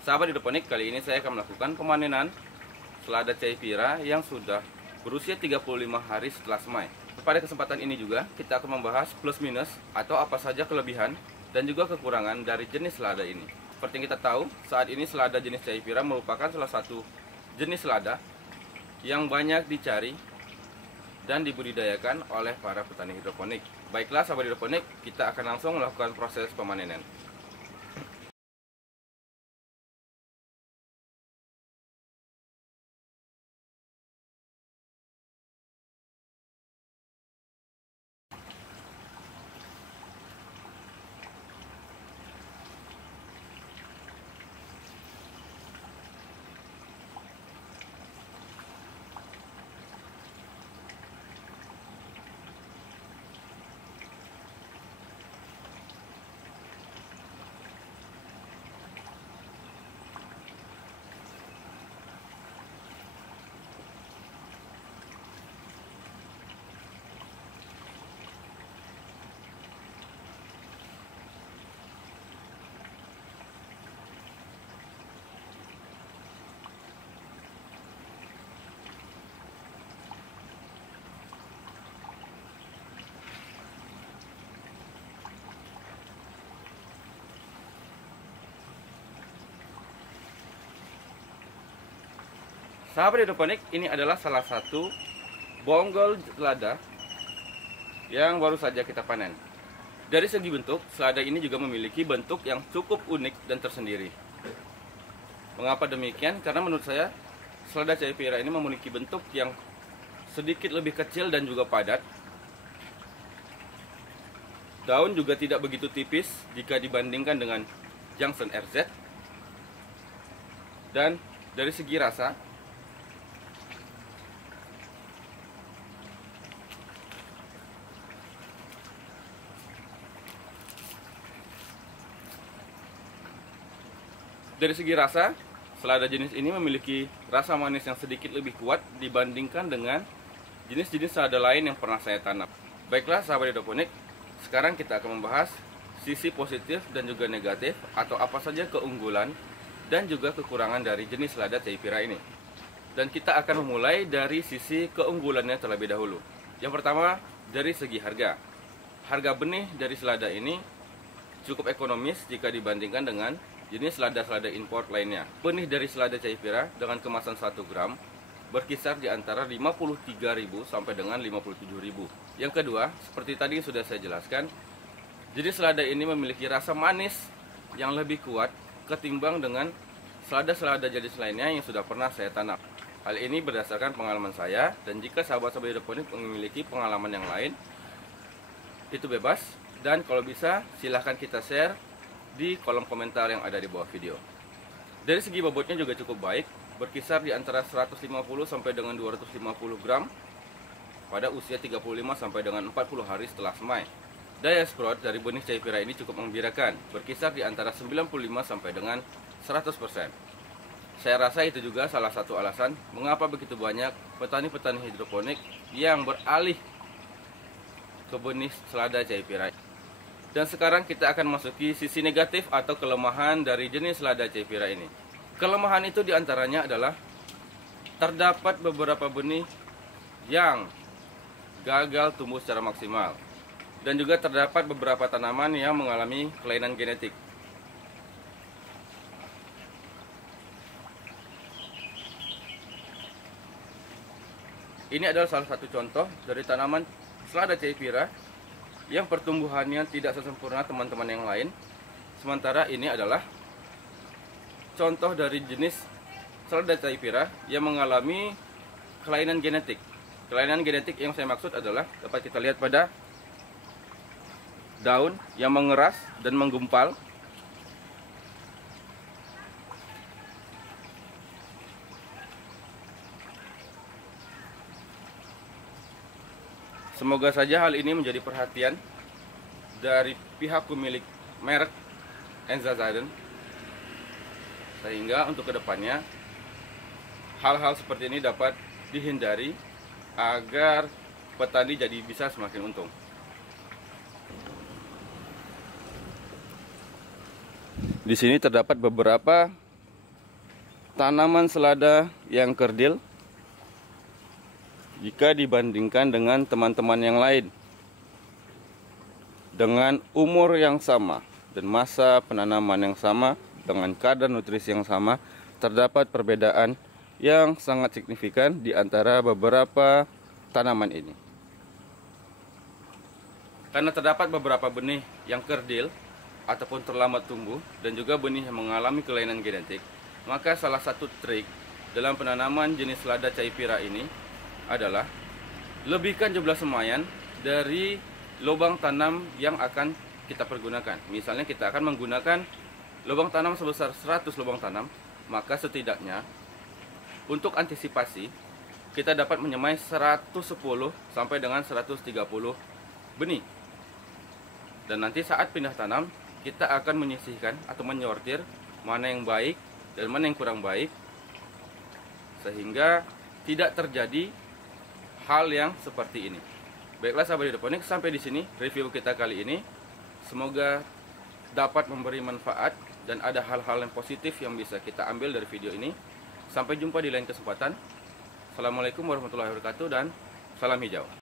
Sahabat hidroponik, kali ini saya akan melakukan pemanenan selada Caipira yang sudah berusia 35 hari setelah semai. Pada kesempatan ini juga kita akan membahas plus minus atau apa saja kelebihan dan juga kekurangan dari jenis selada ini. Seperti yang kita tahu, saat ini selada jenis Caipira merupakan salah satu jenis selada yang banyak dicari dan dibudidayakan oleh para petani hidroponik. Baiklah sahabat hidroponik, kita akan langsung melakukan proses pemanenan. Sahabat hidroponik, ini adalah salah satu bonggol selada yang baru saja kita panen. Dari segi bentuk, selada ini juga memiliki bentuk yang cukup unik dan tersendiri. Mengapa demikian? Karena menurut saya, selada Caipira ini memiliki bentuk yang sedikit lebih kecil dan juga padat. Daun juga tidak begitu tipis jika dibandingkan dengan Johnson RZ. Dan dari segi rasa, selada jenis ini memiliki rasa manis yang sedikit lebih kuat dibandingkan dengan jenis-jenis selada lain yang pernah saya tanam. Baiklah sahabat hidroponik, sekarang kita akan membahas sisi positif dan juga negatif atau apa saja keunggulan dan juga kekurangan dari jenis selada Caipira ini. Dan kita akan memulai dari sisi keunggulannya terlebih dahulu. Yang pertama, dari segi harga. Harga benih dari selada ini cukup ekonomis jika dibandingkan dengan jenis selada-selada import lainnya. Benih dari selada Caipira dengan kemasan 1 gram berkisar di antara 53.000 sampai dengan 57.000. Yang kedua, seperti tadi sudah saya jelaskan, jenis selada ini memiliki rasa manis yang lebih kuat ketimbang dengan selada-selada jenis lainnya yang sudah pernah saya tanam. Hal ini berdasarkan pengalaman saya, dan jika sahabat-sahabat hidroponik memiliki pengalaman yang lain, itu bebas, dan kalau bisa silahkan kita share di kolom komentar yang ada di bawah video. Dari segi bobotnya juga cukup baik, berkisar di antara 150 sampai dengan 250 gram pada usia 35 sampai dengan 40 hari setelah semai. Daya sprout dari benih Caipira ini cukup menggembirakan, berkisar di antara 95 sampai dengan 100%. Saya rasa itu juga salah satu alasan mengapa begitu banyak petani-petani hidroponik yang beralih ke benih selada Caipira. Dan sekarang kita akan masuki sisi negatif atau kelemahan dari jenis selada Caipira ini. Kelemahan itu diantaranya adalah terdapat beberapa benih yang gagal tumbuh secara maksimal. Dan juga terdapat beberapa tanaman yang mengalami kelainan genetik. Ini adalah salah satu contoh dari tanaman selada Caipira yang pertumbuhannya tidak sesempurna teman-teman yang lain. Sementara ini adalah contoh dari jenis selada Caipira yang mengalami kelainan genetik. Kelainan genetik yang saya maksud adalah dapat kita lihat pada daun yang mengeras dan menggumpal. Semoga saja hal ini menjadi perhatian dari pihak pemilik merek Enzazaden, sehingga untuk kedepannya hal-hal seperti ini dapat dihindari agar petani jadi bisa semakin untung. Di sini terdapat beberapa tanaman selada yang kerdil jika dibandingkan dengan teman-teman yang lain dengan umur yang sama dan masa penanaman yang sama dengan kadar nutrisi yang sama, terdapat perbedaan yang sangat signifikan di antara beberapa tanaman ini. Karena terdapat beberapa benih yang kerdil ataupun terlambat tumbuh dan juga benih yang mengalami kelainan genetik, maka salah satu trik dalam penanaman jenis selada caipira ini adalah lebihkan jumlah semaian dari lubang tanam yang akan kita pergunakan. Misalnya kita akan menggunakan lubang tanam sebesar 100 lubang tanam, maka setidaknya untuk antisipasi kita dapat menyemai 110 sampai dengan 130 benih. Dan nanti saat pindah tanam, kita akan menyisihkan atau menyortir mana yang baik dan mana yang kurang baik, sehingga tidak terjadi hal yang seperti ini. Baiklah sahabat hidroponik, sampai di sini review kita kali ini. Semoga dapat memberi manfaat dan ada hal-hal yang positif yang bisa kita ambil dari video ini. Sampai jumpa di lain kesempatan. Assalamualaikum warahmatullahi wabarakatuh dan salam hijau.